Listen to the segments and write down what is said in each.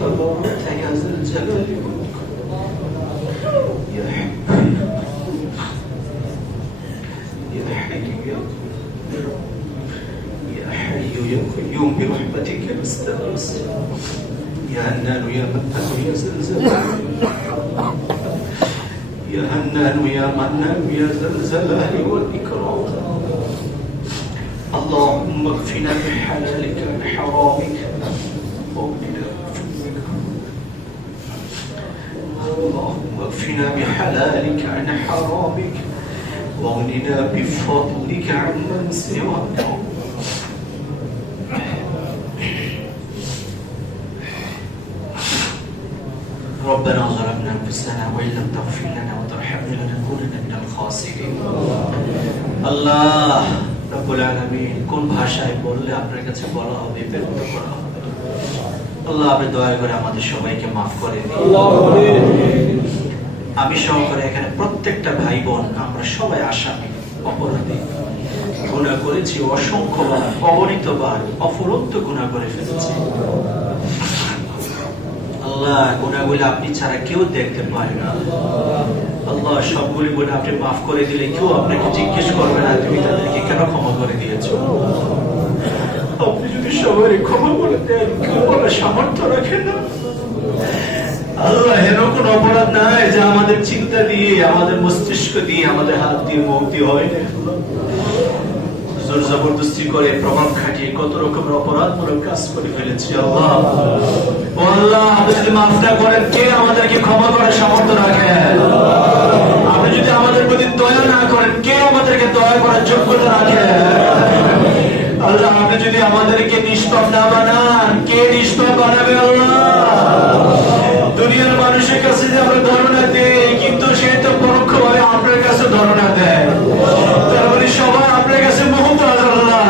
تبارك يا ذا الجلال يا حي يا حي يا حي يا قيوم برحمتك نستغيث يا هنان يا منان يا زلزال يا هنان يا منان يا ذا الجلال والإكرام اللهم اكفنا بحلالك عن حرامك واغننا بفضلك اللهم اكفنا بحلالك عن حرامك واغننا بفضلك عمن سواك ربنا ظلمنا انفسنا وان لم تغفر لنا وترحمنا لنكونن من الخاسرين আল্লাহ রব্বুল আলামিন কোন ভাষায় বললে আপনার কাছে বলা হবে প্রেরণ করা হবে আল্লাহ আপনি দয়া করে আমাদের সবাইকে maaf করে দিন আমি সহকারে এখানে প্রত্যেকটা ভাই বোন আমরা সবাই আসামি অপরাধী গুনাহ করেছি অসংখ্যবার অগণিতবার অফুরন্ত গুনাহ করে ফেলেছি আল্লাহ গুনাহগুলো আপনি ছাড়া কেউ দেখতে পারে না আল্লাহ সবগুলি গুনাহ আপনি maaf করে দিলে কেউ আপনাকে জিজ্ঞেস করবে না তুমি তাদেরকে কেন ক্ষমা করে দিয়েছো আপনি যদি সবাই ক্ষমা করে দেন কেউ বলার সামর্থ্য রাখেন না আল্লাহ এরকম কোন অপরাধ নাই যে আমাদের চিন্তা দিয়ে আমাদের মস্তিষ্ক দিয়ে আমাদের হাত দিয়ে মুক্তি হয় না জোর জবরদস্তি করে প্রভাব খাটিয়ে কত রকমের অপরাধমূলক কাজ করে ফেলেছি আল্লাহ ও আল্লাহ আপনি যদি মাফ না করেন কে আমাদেরকে ক্ষমা করার সামর্থ্য রাখে আপনি যদি আমাদের প্রতি দয়া না করেন কে আমাদেরকে দয়া করার যোগ্যতা রাখে আল্লাহ আপনি যদি আমাদেরকে নিষ্পাপ না বানান কে নিষ্পাপ বানাবে আল্লাহ দুনিয়ার মানুষের কাছে যে আমরা ধারণা দেই কিন্তু সে তো পরোক্ষভাবে আপনার কাছে ধারণা দেয় তার মানে সবাই আপনার কাছে মুহতাজ আল্লাহ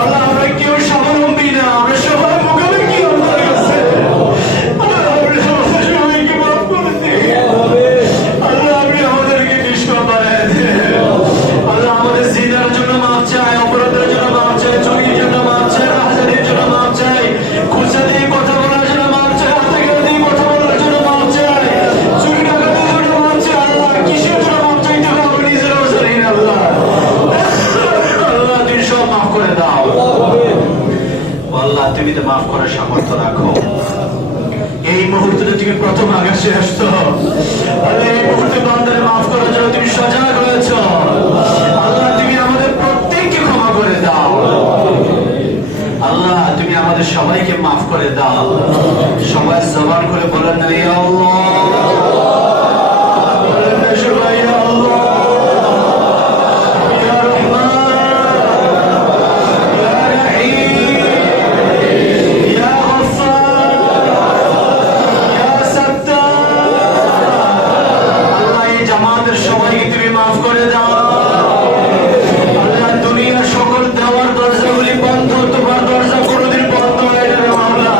আল্লাহ আমরা কেউ স্বাবলম্বী না আমরা সবাই মুখামুখি আপনার কাছে সবাইকে মাফ করে দিন আল্লাহ আপনি আমাদেরকে নিষ্পাপ বানায় দেন আল্লাহ আমাদের জিনার জন্য মাফ চাই অপরাধের জন্য মাফ চাই চুরির জন্য মাফ চাই রাহাজানির জন্য মাফ চাই খুচা দিয়ে কথা বলার জন্য মাফ চাই হাতে দিয়ে কথা বলার জন্য মাফ চাই চুরি ডাকাতির জন্য মাফ চাই আল্লাহ কিসের জন্য মাফ চাইতে হবে আপনি নিজেরাও জানেন আল্লাহ আল্লাহ তুমি সব মাফ করে দাও আল্লাহ তুমি তো মাফ করার সামর্থ্য রাখো এই মুহূর্তে তুমি প্রথম আকাশে আসছো আল্লাহ এই মুহূর্তে বান্দারে মাফ করার জন্য তুমি সজাগ হয়েছো আল্লাহ তুমি আমাদের প্রত্যেককে ক্ষমা করে দাও আল্লাহ তুমি আমাদের সবাইকে মাফ করে দাও সবাই জবান করে বলেন না ইয়া আল্লাহ বলেন না সবাই ইয়া আল্লাহ ইয়া রহমান ইয়া রহিম ইয়া গফফার ইয়া সাত্তার আল্লাহ এই জামাতের সবাইকে তুমি মাফ করে দাও আল্লাহ দুনিয়ার সকল দেওয়ার দরজাগুলি বন্ধ তোমার দরজা কোনোদিন বন্ধ হয় না মাওলা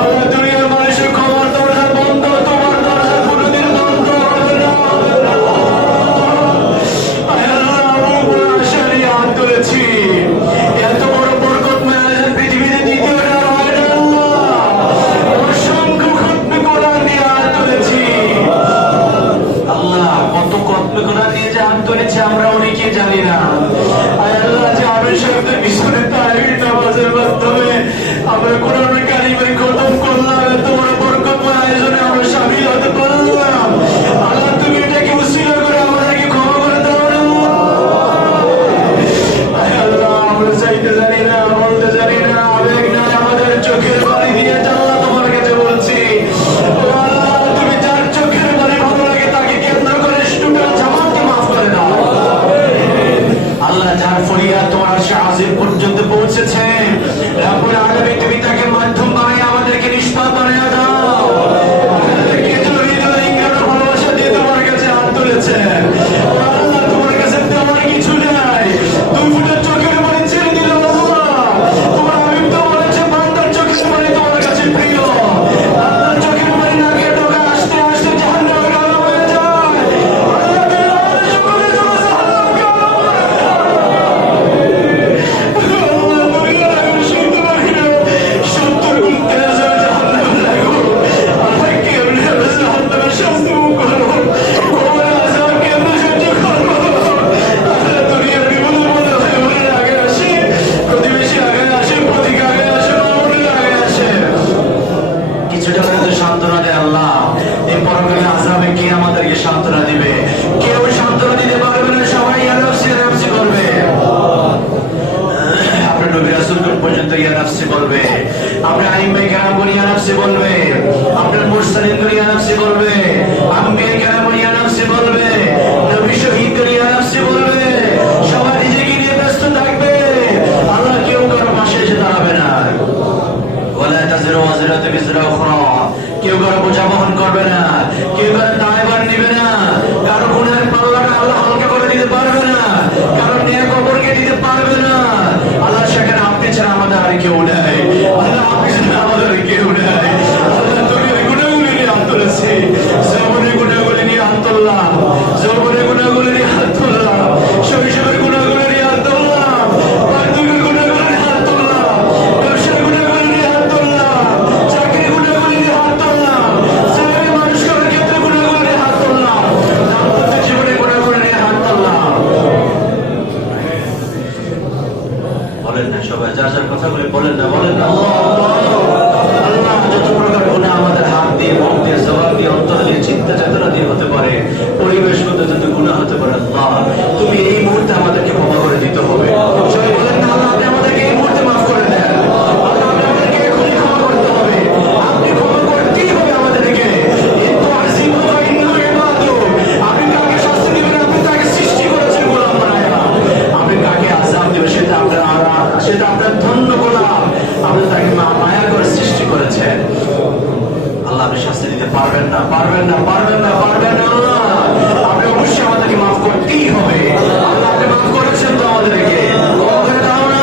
আল্লাহ দুনিয়ার মানুষের ক্ষমার দরজা বন্ধ তোমার দরজা কোনোদিন বন্ধ হবে না হাত তুলেছি এত বড় বরকতময় আয়োজন পৃথিবীতে দ্বিতীয়টা হয় না অসংখ্য খতমে কোরআন দিয়ে হাত তুলেছি আল্লাহ কত খতমে কোরআন দিয়ে যে হাত তুলেছি আমরা অনেকেই জানি না আল্লাহ যে আমির সাহেবদের পিছনে তারাবির নামাজের মাধ্যমে আমরা কোরআন কারিমের খতম করলাম এত বড় বরকতময় আয়োজনে আমরা শামিল হতে পারলাম আল্লাহ তুমি এটাকে উসিলা করে আমাদেরকে ক্ষমা করে দাও আল্লাহ আমরা চাইতে জানি না বলতে জানি না আবেগ না আমাদের চোখের বাড়ি দিয়ে আল্লাহ তোমার কাছে বলছি আল্লাহ তুমি যার চোখের বাড়ি ভালো লাগে তাকে কেন্দ্র করে টোটাল জামাতকে মাফ করে দাও আল্লাহ যার ফরিয়াদ তোমার আরশে আজিম পর্যন্ত পৌঁছেছে রব্বুল আলামিন তুমি তাকে মাধ্যম বানিয়ে আমাদেরকে নিষ্পাপ বানিয়ে দাও আমাদেরকে হৃদয় ইঙ্গিত ভালোবাসা দিয়ে তোমার কাছে হাত তুলেছে আল্লাহ তোমার কাছে দেওয়ার কিছু নাই দুই ফুটের চোখের পানি ছেড়ে দিল আল্লাহ তোমার হাবিব তো বলেছে বান্দার চোখের পানি ইয়া নাফসি বলবে, আপনার আইম্মায়ে কেরামগণ ইয়া নাফসি বলবে, আপনার মুরসালিনগণ ইয়া নাফসি বলবে, আম্বিয়ায়ে কেরামগণ ইয়া নাফসি বলবে, নবী শহীদগণ ইয়া নাফসি বলবে। সবাই নিজেকে নিয়ে ব্যস্ত থাকবে। আল্লাহ কেউ কারো পাশে এসে দাঁড়াবে না। ওয়ালা তাজিরু ওয়াজিরাতু বিজরা উখরা, কেউ কারো বোঝা বহন করবে না, কেউ কারো দায়ভার নেবে না, কারো গুনাহের পাল্লাটা আল্লাহ হালকা করে দিতে পারবে না, কারো নেক কবরকে দিতে পারবে না। আল্লাহ সেখানে আপনি ছাড়া আমাদের আর কেউ নেই। আল্লাহ আপনি ছাড়া আমাদের আর কেউ নেই। আল্লাহ তুমি ওই গুনাহগুলি নিয়ে হাত তুলেছি, যৌবনের গুনাহগুলি নিয়ে হাত তুললাম, যৌবনের গুনাহগুলি নিয়ে হাত তুললাম, শৈশবের গুনাহগুলি নিয়ে হাত তুললাম, বার্ধক্যের গুনাহগুলি নিয়ে হাত তুললাম, ব্যবসার গুনাহগুলি নিয়ে হাত তুললাম, চাকরির গুনাহগুলি নিয়ে হাত তুললাম, ছেলে মানুষ করার ক্ষেত্রে গুনাহগুলি নিয়ে হাত তুললাম, দাম্পত্য জীবনে গুনাহগুলি নিয়ে হাত তুললাম। বলেন না সবাই, যার যার কথাগুলি বলেন না, বলেন না আল্লাহ আল্লাহ। যত প্রকার গুনাহ আমাদের হাত দিয়ে, মুখ দিয়ে, জবান দিয়ে, অন্তর দিয়ে, চিন্তা চেতনা দিয়ে হতে পারে, পরিবেশগত যত গুনাহ হতে পারে, আল্লাহ তুমি এই মুহূর্তে আমাদেরকে ক্ষমা করে দিতে হবে। সবাই বলেন না আল্লাহ আপনি আমাদেরকে এই মুহূর্তে মাফ করে দেন। আল্লাহ আপনি আমাদেরকে এখনই ক্ষমা করতে হবে। আপনি ক্ষমা করতেই হবে আমাদেরকে। কিন্তু আজিমু ওয়া ইন্নাহু ইবাদু, আপনি কাকে শাস্তি দিবেন? আপনি তাকে সৃষ্টি করেছেন গোলাম বানায়া। আপনি কাকে আযাব দিবেন? সেটা আপনার ধন্য গোলাম। আপনি তাকে মায়া করে সৃষ্টি করেছেন। আল্লাহ আপনি শাস্তি দিতে পারবেন না, পারবেন না, পারবেন না, পারবেন না। আল্লাহ আপনি অবশ্যই আমাদেরকে মাফ করতেই হবে। আল্লাহ আপনি মাফ করেছেন তো আমাদেরকে, ক্ষমা করে দাও না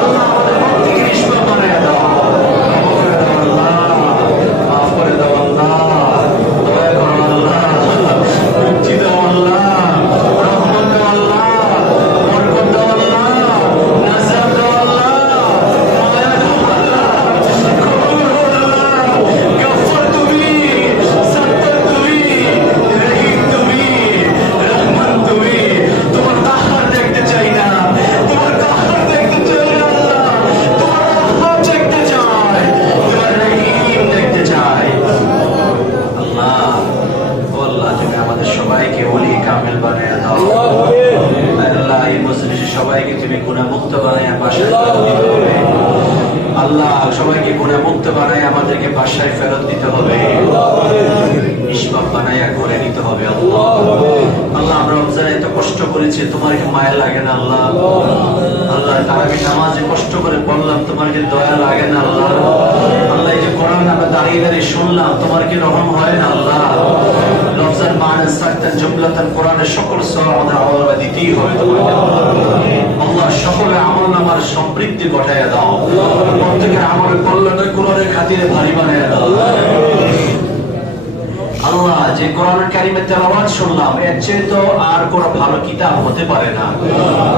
আল্লাহ। আমাদের প্রত্যেকে নিষ্পাপ বানায় দাও, ক্ষমা করে দাও আল্লাহ, মাফ করে দাও আল্লাহ, দয়া করো আল্লাহ, মুক্তি দাও আল্লাহ, রহমত দাও আল্লাহ, বরকত দাও আল্লাহ, নাজাত দাও আল্লাহ, মায়া দাও আল্লাহ, কবুল করো আল্লাহ, গফফার তুমি, সত্তর তুমি, রহিম তুমি, রহমান তুমি। তোমার কাহার দেখতে চাই না, তোমার কাহার দেখতে চাই না আল্লাহ, তোমার রহমত দেখতে চাই, তোমার রহিম দেখতে চাই আল্লাহ। ও আল্লাহ তুমি আমাদের সবাইকে ওলি কামেল বানিয়ে দাও আল্লাহ। এই মজলিসে সবাইকে তুমি গুনাহমুক্ত বানায় বাসায় ফেরত দিতে হবে আল্লাহ। সবাইকে গুনাহমুক্ত বানায় আমাদেরকে বাসায় ফেরত দিতে হবে, নিষ্পাপ বানায় করে নিতে হবে আল্লাহ। আল্লাহ আমরা রমজানে এত কষ্ট করেছি, তোমার কি মায়া লাগে না আল্লাহ? আল্লাহ তারাবি নামাজে কষ্ট করে পড়লাম, তোমার কি দয়া লাগে না আল্লাহ? আল্লাহ এই যে কোরআন আমরা দাঁড়িয়ে দাঁড়িয়ে শুনলাম, তোমার কি রহম হয় না আল্লাহ? লফজান মানা সাকতান জুমলাতান কোরআনের সকল সওয়াব আমাদের আমলনামা দিতেই হবে তোমাকে আল্লাহ। সকলের আমলনামার সমৃদ্ধি ঘটাইয়া দাও, প্রত্যেকের আমলের কল্যাণের কোরআনের খাতিরে ভারী বানাইয়া দাও আল্লাহ। যে কোরআনুল কারীমের তেলাওয়াত শুনলাম, এর চেয়ে তো আর কোনো ভালো কিতাব হতে পারে না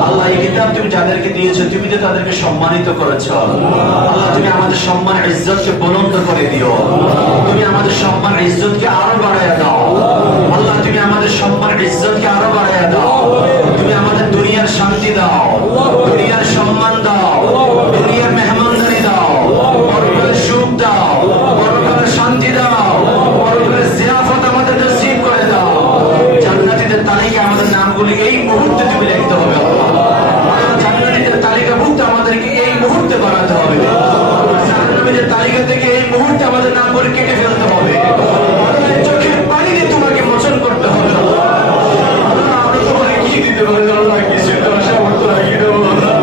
আল্লাহ। এই কিতাব তুমি যাদেরকে দিয়েছো, তুমি তো তাদেরকে সম্মানিত করেছো আল্লাহ। তুমি আমাদের সম্মান ইজ্জতকে বুলন্দ করে দিও, তুমি আমাদের সম্মান ইজ্জতকে আরো বাড়াইয়া দাও আল্লাহ। তুমি আমাদের সম্মান ইজ্জতকে আরো বাড়াইয়া দাও। তুমি আমাদের দুনিয়ার শান্তি দাও, দুনিয়ার সম্মান দাও, দুনিয়ার মেহমানদারি দাও, পরকালের সুখ দাও, পরকালের শান্তি দাও, পরকালের জিয়াফত আমাদের নসিব করে দাও। জান্নাতীদের তালিকায় আমাদের নামগুলি এই মুহূর্তে তুমি লিখতে হবে আল্লাহ। জান্নাতীদের তালিকাভুক্ত আমাদেরকে এই মুহূর্তে বানাতে হবে। জাহান্নামীদের তালিকা থেকে এই মুহূর্তে আমাদের নামগুলি কেটে ফেলতে হবে। চোখের পানি দিয়ে তোমাকে মোচন করতে হবে আল্লাহ। আমরা তোমাকে কি দিতে পারি আল্লাহ? কিছু তোমার সামর্থ্য রাখি দেবো আল্লাহ।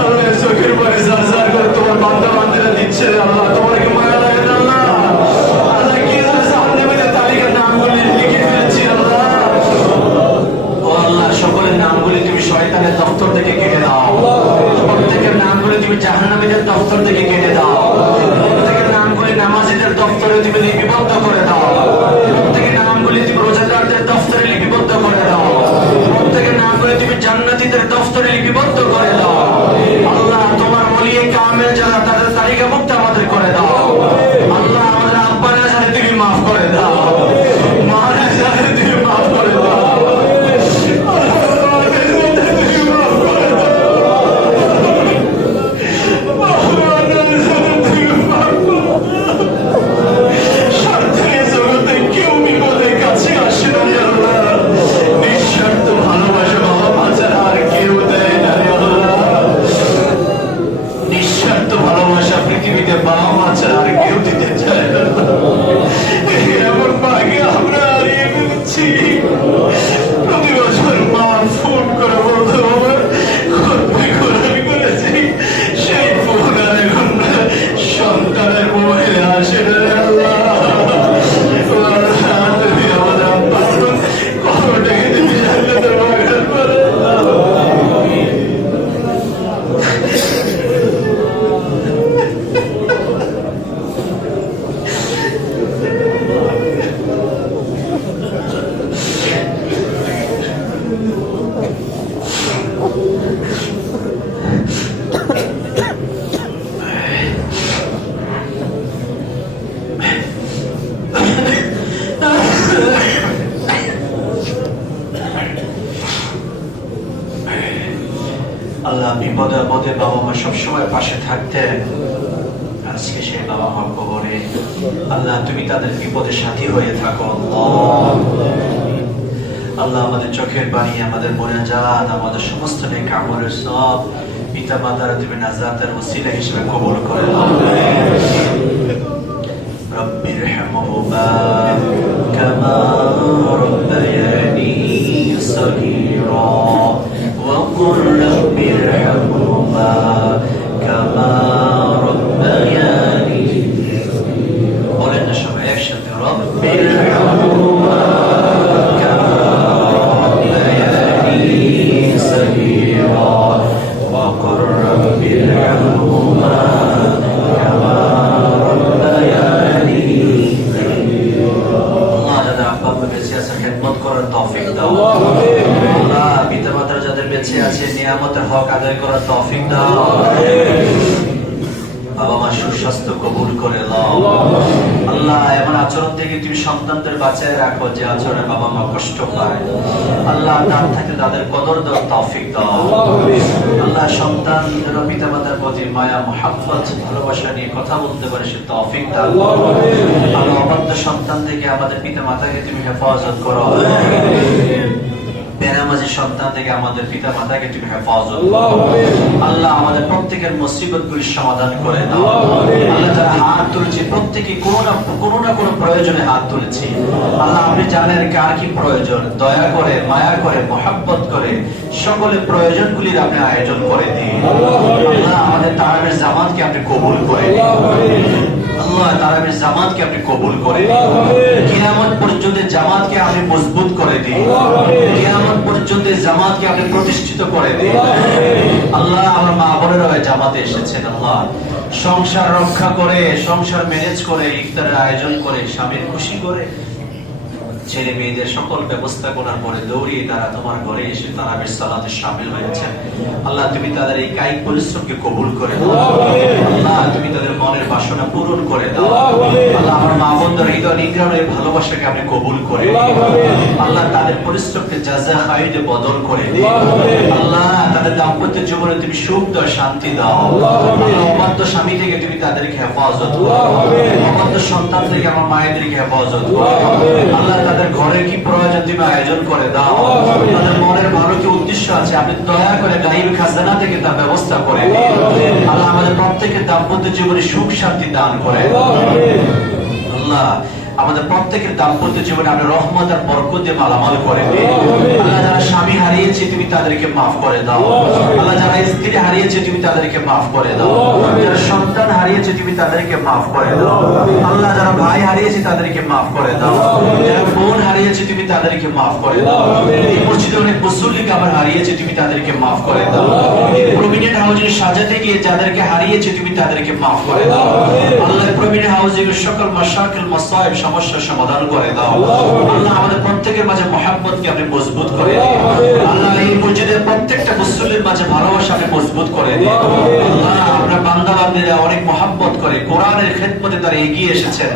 আল্লাহ চোখের পানি জার জার করে তোমার বান্দা বান্দিরা দিচ্ছে আল্লাহ, তোমার কি মায়া লাগে না আল্লাহ? আল্লাহ কি জাহান্নামীদের তালিকার নামগুলি লিখে ফেলছি আল্লাহ। ও আল্লাহ সকলের নামগুলি তুমি শয়তানের দপ্তর থেকে কেটে দাও, প্রত্যেকের নামগুলি তুমি জাহান্নামীদের দপ্তর থেকে কেটে দাও, প্রত্যেকের নামগুলি নামাজীদের দপ্তরে তুমি লিপিবদ্ধ করে দাও, প্রত্যেকের নামগুলি তুমি রোজাদারদের দপ্তরে লিপিবদ্ধ করে দাও, প্রত্যেকের নামগুলি তুমি জান্নাতীদের দপ্তরে লিপিবদ্ধ করে দাও আল্লাহ। তোমার ওলিয়ে কামেল যারা, তাদের তালিকাভুক্ত আমাদের করে দাও আল্লাহ। আমাদের আব্বারা যারা তুমি মাফ করে দাও, মারা যারা তুমি মাফ করে দাও সবসময় পাশে থাকতেন, আজকে সেই বাবা মা কবরে। আল্লাহ তুমি তাদের বিপদের সাথী হয়ে থাকো। আল্লাহ আমাদের চোখের পানি, আমাদের মোনাজাত, আমাদের সমস্ত নেক আমলের সব পিতা মাতার তুমি নাজাতের ওসিলা হিসেবে কবুল করে নাও। রব্বিরহামহুমা কামা রাব্বায়ানি সগীরা ওয়া কুল রব্বিরহামহুমা কামা রাব্বায়ানি। বলেন না সবাই একসাথে, রব্বিরহামহুমা নিয়ামতের হক আদায় করার তৌফিক দাও। বাবা মা সুস্বাস্থ্য কবুল করে দাও। আল্লাহ এমন আচরণ থেকে তুমি সন্তানদের বাঁচিয়ে রাখো যে আচরণে বাবা মা কষ্ট পায়। আল্লাহ দান থাকে তাদের কদর দেওয়ার তৌফিক দাও। আল্লাহ সন্তানদের পিতা মাতার প্রতি মায়া মুহাব্বত ভালোবাসা নিয়ে কথা বলতে পারে সে তৌফিক দাও। আল্লাহ অবাধ্য সন্তান থেকে আমাদের পিতা মাতাকে তুমি হেফাজত করো। বেনামাজি সন্তান থেকে আমাদের পিতা মাতাকে তুমি হেফাজত করো। আল্লাহ আমাদের প্রত্যেকের মুসিবতগুলির সমাধান করে দাও। আল্লাহ যারা হাত তুলেছি প্রত্যেকে কোনো না কোনো প্রয়োজনে হাত তুলেছি। আল্লাহ আপনি জানেন কার কি প্রয়োজন, দয়া করে মায়া করে মহব্বত করে সকলের প্রয়োজনগুলির আপনি আয়োজন করে দিন। আল্লাহ আমাদের তারাবির জামাতকে আপনি কবুল করে দিন। আল্লাহ তারাবির জামাতকে আপনি কবুল করে দিন। কিয়ামত পর্যন্ত জামাতকে আপনি মজবুত করে দিন। কিয়ামত পর্যন্ত জামাতকে আপনি প্রতিষ্ঠিত করে দিন। আল্লাহ আমার মা বোনেরা জামাতে এসেছেন। আল্লাহ সংসার রক্ষা করে, সংসার ম্যানেজ করে, ইফতারের আয়োজন করে, স্বামীর খুশি করে, ছেলে মেয়েদের সকল ব্যবস্থা করার পরে দৌড়িয়ে তারা তোমার ঘরে এসে তারাবির সালাতে শামিল হয়েছেন। আল্লাহ তুমি তাদের এই কায়িক পরিশ্রমকে কবুল করে দাও। আল্লাহ তুমি তাদের মনের বাসনা পূরণ করে দাও। আল্লাহ আমার মা বোনদের হৃদয় নিগ্রহের ভালোবাসাকে আপনি কবুল করে দিন। আল্লাহ তাদের পরিশ্রমকে জাযা খায়রে বদল করে দিন। আল্লাহ তাদের দাম্পত্য জীবনে তুমি সুখ দাও, শান্তি দাও। আল্লাহ অবাধ্য স্বামী থেকে তুমি তাদেরকে হেফাজত করো। অবাধ্য সন্তান থেকে আমার মায়েদেরকে হেফাজত করো। আল্লাহ তাদের ঘরে কি প্রয়োজন তুমি আয়োজন করে দাও। তাদের মনের ভালো কি উদ্দেশ্য আছে আপনি দয়া করে গায়ব খাজানা থেকে তার ব্যবস্থা করে দিন। আল্লাহ আমাদের প্রত্যেকের দাম্পত্য জীবনে সুখ শান্তি দান করে। আল্লাহ আমাদের প্রত্যেকের দাম্পত্য জীবনে আপনি রহমত আর বরকত দিয়ে মালামাল করে দিন। আল্লাহ যারা স্বামী হারিয়েছে তুমি তাদেরকে মাফ করে দাও। আল্লাহ যারা স্ত্রী হারিয়েছে তুমি তাদেরকে মাফ করে দাও। যারা সন্তান হারিয়েছে তুমি তাদেরকে মাফ করে দাও। আল্লাহ যারা ভাই হারিয়েছে তাদেরকে মাফ করে দাও। যারা বোন হারিয়েছে তুমি তাদেরকে মাফ করে দাও। এই মসজিদে অনেক মুসল্লিকে আবার হারিয়েছে তুমি তাদেরকে মাফ করে দাও। প্রভিডেন্ট হাউজিং সাজাতে গিয়ে যাদেরকে হারিয়েছে তুমি তাদেরকে মাফ করে দাও। আল্লাহ প্রভিডেন্ট হাউজিং সকল মাশাকিল মাসায়েব সমস্যার সমাধান করে দাও। আল্লাহ আমাদের প্রত্যেকের মাঝে মহব্বতকে আপনি মজবুত করে দিন। আল্লাহ এই মসজিদের প্রত্যেকটা মুসল্লির মাঝে ভালোবাসা আপনি মজবুত করে দিন। আল্লাহ আপনার বান্দা বান্দীরা অনেক মহব্বত করে কোরআনের খেদমতে তারা এগিয়ে এসেছেন।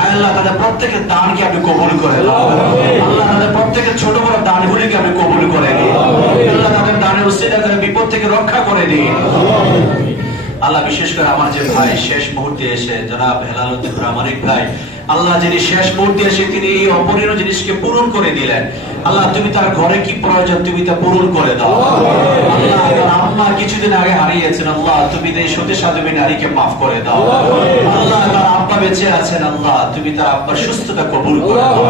আল্লাহ তাদের প্রত্যেকের দানকে আপনি কবুল করে দাও। আল্লাহ তাদের প্রত্যেকের ছোট বড় দানগুলিকে আপনি কবুল করে দিন। আল্লাহ তাদের দানের উসিলা করে বিপদ থেকে রক্ষা করে দিন। আল্লাহ বিশেষ করে আমার যে ভাই শেষ মুহূর্তে এসে জনাব হেলালুদ্দিন প্রামাণিক ভাই, আল্লাহ যিনি শেষ মুহূর্তে এসে তিনি এই অপরিণ জিনিসকে পূরণ করে দিলেন। আল্লাহ তুমি তার ঘরে কি প্রয়োজন তুমি তা পূরণ করে দাও। আল্লাহ আম্মা কিছুদিন আগে হারিয়েছেন, আল্লাহ তুমি এই সতী সাধবী নারীকে মাফ করে দাও। আল্লাহ তার আব্বা বেঁচে আছেন, আল্লাহ তুমি তার আব্বার সুস্থতা কবুল করে দাও।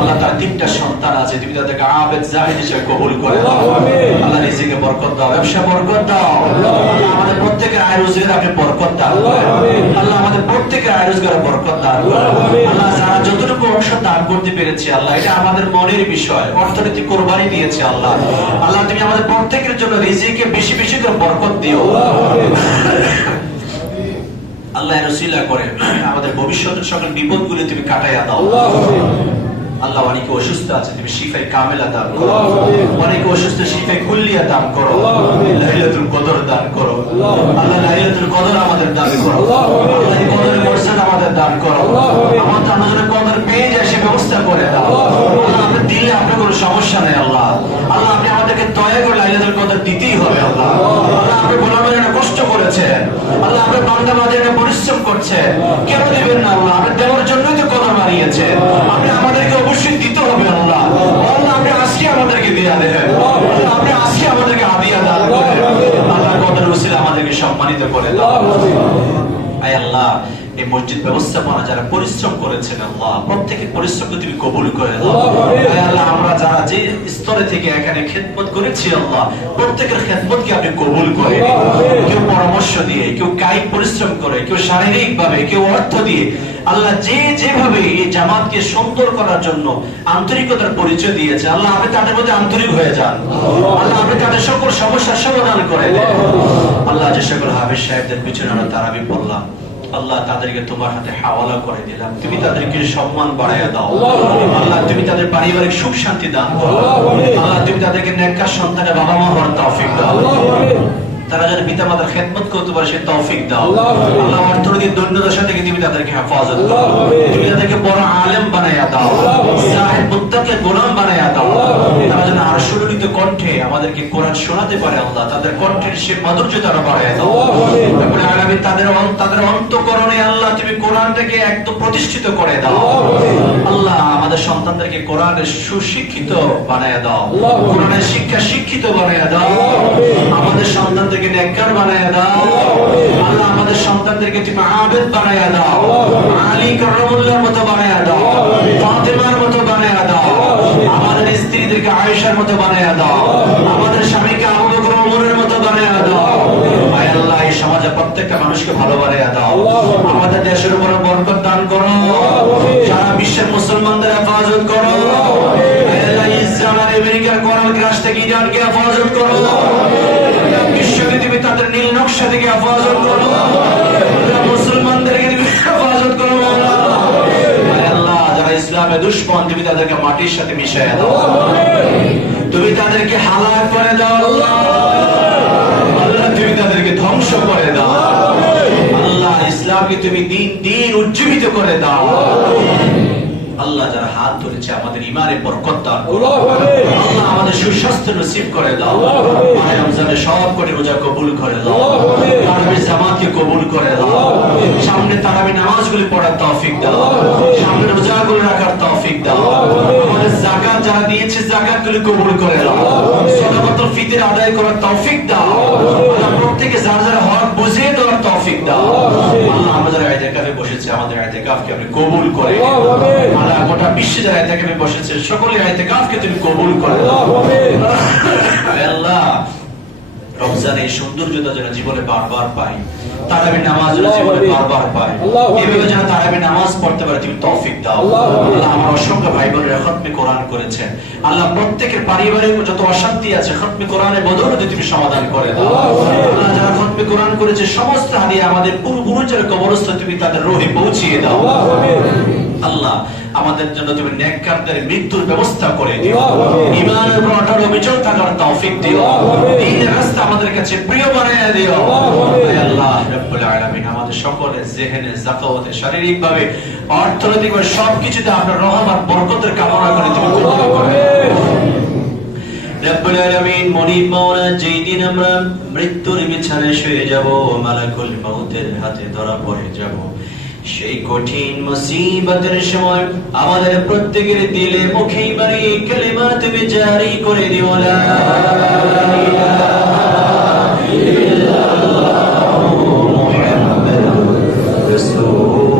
আল্লাহ তার 3টা সন্তান আছে, তুমি তাদেরকে আবেদ জাহিদ হিসেবে কবুল করে দাও। আল্লাহ রিজিকে বরকত দাও, ব্যবসা বরকত দাও। আল্লাহ আমাদের প্রত্যেকের আয় রোজগারে আপনি বরকত দান করেন। আল্লাহ আমাদের প্রত্যেকের আয় রোজগারে বরকত দান করেন। আল্লাহ যারা যতটুকু অংশ দান করতে পেরেছে আল্লাহ এটা আমাদের মনের বিষয়, অর্থনৈতিক কোরবানি দিয়েছে আল্লাহ। আল্লাহ তুমি আমাদের প্রত্যেকের জন্য রিজিকে বেশি বেশি করে বরকত দিও। আল্লাহ রসিলা করে আমাদের ভবিষ্যতের সকল বিপদগুলি তুমি কাটাইয়া দাও। আল্লাহ অনেকে অসুস্থ আছে তুমি শিফায়ে কামেলা দান করো। অনেকে অসুস্থ শিফায়ে কুল্লিয়া দান করো। লাইলাতুল কদর দান করো। আল্লাহ লাইলাতুল কদর আমাদের দান করো। আল্লাহ এই কদরের মর্যাদা আমাদের দান করো। আমাদের কদর পেয়ে যায় সে ব্যবস্থা করে দাও। আল্লাহ দিলে আপনার কোনো সমস্যা নেই আল্লাহ। আল্লাহ আপনি আমাদেরকে দয়া করে লাইলাতুল কদর দিতেই হবে আল্লাহ। আল্লাহ আপনি গোলামের জন্য কষ্ট করেছেন আল্লাহ, আপনি বান্দা বাঁধার জন্য পরিশ্রম করছেন, কেন দিবেন না আল্লাহ? আপনি দেওয়ার জন্যই তো কদর বানিয়েছেন, আপনি আমাদেরকে অবশ্যই দিতে হবে আল্লাহ। আল্লাহ আপনি আজকে আমাদেরকে দিয়া দেবেন, আপনি আজকে আমাদেরকে হাদিয়া দান করেন আল্লাহ। কদর উসিলা আমাদেরকে সম্মানিত করে দাও আয় আল্লাহ। এই মসজিদ ব্যবস্থাপনা যারা পরিশ্রম করেছেন আল্লাহ, প্রত্যেকের পরিশ্রমকে তুমি কবুল করে দাও আয় আল্লাহ। আমরা যারা যে স্তরে থেকে এখানে খেদমত করেছি আল্লাহ, প্রত্যেকের খেদমতকে আপনি কবুল করে দিন। কেউ পরামর্শ দিয়ে, কেউ কায়িক পরিশ্রম করে, কেউ শারীরিক ভাবে, কেউ অর্থ দিয়ে আল্লাহ, যে যেভাবে এই জামাতকে সুন্দর করার জন্য আন্তরিকতার পরিচয় দিয়েছে আল্লাহ, আপনি তাদের মধ্যে আন্তরিক হয়ে যান আল্লাহ। আপনি তাদের সকল সমস্যার সমাধান করে দেন আল্লাহ। যে সকল হাফেজ সাহেবদের পিছনে আমরা তারাবি পড়লাম আল্লাহ, তাদেরকে তোমার হাতে হাওয়ালা করে দিলাম, তুমি তাদেরকে সম্মান বাড়াইয়া দাও আল্লাহ। তুমি তাদের পারিবারিক সুখ শান্তি দান করো আল্লাহ। তুমি তাদেরকে নেককার সন্তানের বাবা মা হওয়ার তৌফিক দাও, তারা যেন পিতা মাতার খেদমত করতে পারে সে তৌফিক দাও আল্লাহ। অর্থনৈতিক দৈন্যদশা থেকে তুমি তাদেরকে হেফাজত করো, তুমি তাদেরকে বড় আলেম বানাইয়া দাও, সাহেব মুত্তাকি গোলাম বানাইয়া দাও। তারা যেন আর সুললিত কণ্ঠে আমাদেরকে কোরআন শোনাতে পারে আল্লাহ, তাদের কণ্ঠের সে মাধুর্য তারা বাড়াইয়া দাও। তারপরে আগামী তাদের অন্তঃকরণে আল্লাহ তুমি কোরআনটাকে একদম প্রতিষ্ঠিত করে দাও আল্লাহ। আমাদের সন্তানদেরকে কোরআনের সুশিক্ষিত বানাইয়া দাও, কোরআনের শিক্ষা শিক্ষিত বানাইয়া দাও। আমাদের সন্তানদেরকে নেককার বানাইয়া দাও আল্লাহ। আমাদের সন্তানদেরকে তুমি আবেদ বানাইয়া দাও, আলী কাররামুল্লাহর মতো বানাইয়া দাও, ফাতেমার মতো বানাইয়া দাও। আমাদের স্ত্রীদেরকে আয়েশার মতো বানাইয়া দাও, আমাদের স্বামীকে আবু বকর ওমরের মতো বানাইয়া দাও আয় আল্লাহ। এই সমাজে প্রত্যেকটা মানুষকে ভালো বানাইয়া দাও, আমাদের দেশের উপর বরকত দান করো, সারা বিশ্বের মুসলমানদের হেফাজত করো আয় আল্লাহ। ইসরায়েল আর আমেরিকার কোরআন ক্রাশ থেকে ইরানকে হেফাজত করো, বিশ্বকে তুমি তাদের নীল নকশা থেকে হেফাজত করো, মুসলমানদেরকে তুমি হেফাজত করো আল্লাহ। যারা ইসলামের দুশমন তুমি তাদেরকে মাটির সাথে মিশাইয়া দাও, তুমি তাদেরকে হালাক করে দাও আল্লাহ। আল্লাহ তুমি তাদেরকে ধ্বংস করে দাও আল্লাহ। ইসলামকে তুমি দিন দিন উজ্জীবিত করে দাও আল্লাহ। যারা হাত ধরেছে আমাদের ইমানে বরকত দান করো আল্লাহ, আমাদের সুস্বাস্থ্য নসিব করে দাও। মাহে রমজানের সব কোটি রোজা কবুল করে দাও, তারাবি জামাতকে কবুল করে দাও। সামনে তারাবি নামাজগুলি পড়ার তৌফিক দাও, সামনে রোজাগুলো রাখার তৌফিক দাও। আমাদের যাকাত যারা দিয়েছে যাকাতগুলি কবুল করে দাও, সাদাকাতুল ফিতর আদায় করার তৌফিক দাও আল্লাহ। প্রত্যেকে যার যার হক বুঝিয়ে দেওয়ার তৌফিক দাও আল্লাহ। আমরা যারা ইতিকাফে বসেছি আমাদের ইতিকাফকে আপনি কবুল করে আল্লাহ। গোটা বিশ্বে যারা ইতিকাফে বসেছে সকলের ইতিকাফকে তুমি কবুল করে দাও আল্লাহ। রমজান এই সৌন্দর্যতা যেন জীবনে বারবার পাই, তারাবি নামাজ যেন জীবনে বারবার পাই, এভাবে যেন তারাবি নামাজ পড়তে পারে তুমি তৌফিক দাও আল্লাহ। আমার অসংখ্য ভাই বোনেরা খতমে কোরআন করেছেন আল্লাহ, প্রত্যেকের পারিবারিক যত অশান্তি আছে খতমে কোরআনের বদৌলতে তুমি সমাধান করে দাও আল্লাহ। যারা খতমে কোরআন করেছে সমস্ত হাদিয়া আমাদের পূর্বপুরুষের কবরস্থলে তুমি তাদের রূহে পৌঁছিয়ে দাও আল্লাহ। আমাদের জন্য তুমি নেককারদের মৃত্যুর ব্যবস্থা করে দিও, ঈমানের উপর অটল অবিচল থাকার তৌফিক দিও, দ্বীনের রাস্তা আমাদের কাছে প্রিয় বানায় দিও হে আল্লাহ রাব্বুল আলামিন। আমাদের সকলের জেহেনে যাকাওয়াতে শারীরিকভাবে অর্থনৈতিকভাবে সবকিছুতে আপনার রহমত বরকতের কামনা করে তুমি কবুল করে রব্বুল আলামিন। মনিব মাওলা, যেই দিন আমরা মৃত্যুর বিছানায় শুয়ে যাব, মালাকুল মউতের হাতে ধরা পড়ে যাব, সেই কঠিন মুসিবতের সময় আমাদের প্রত্যেকের দিলে মুখে বাড়ি কালিমা তুমি জারি করে দিও লা ইলাহা ইল্লাল্লাহু মুহাম্মাদুর রাসূলুল্লাহ।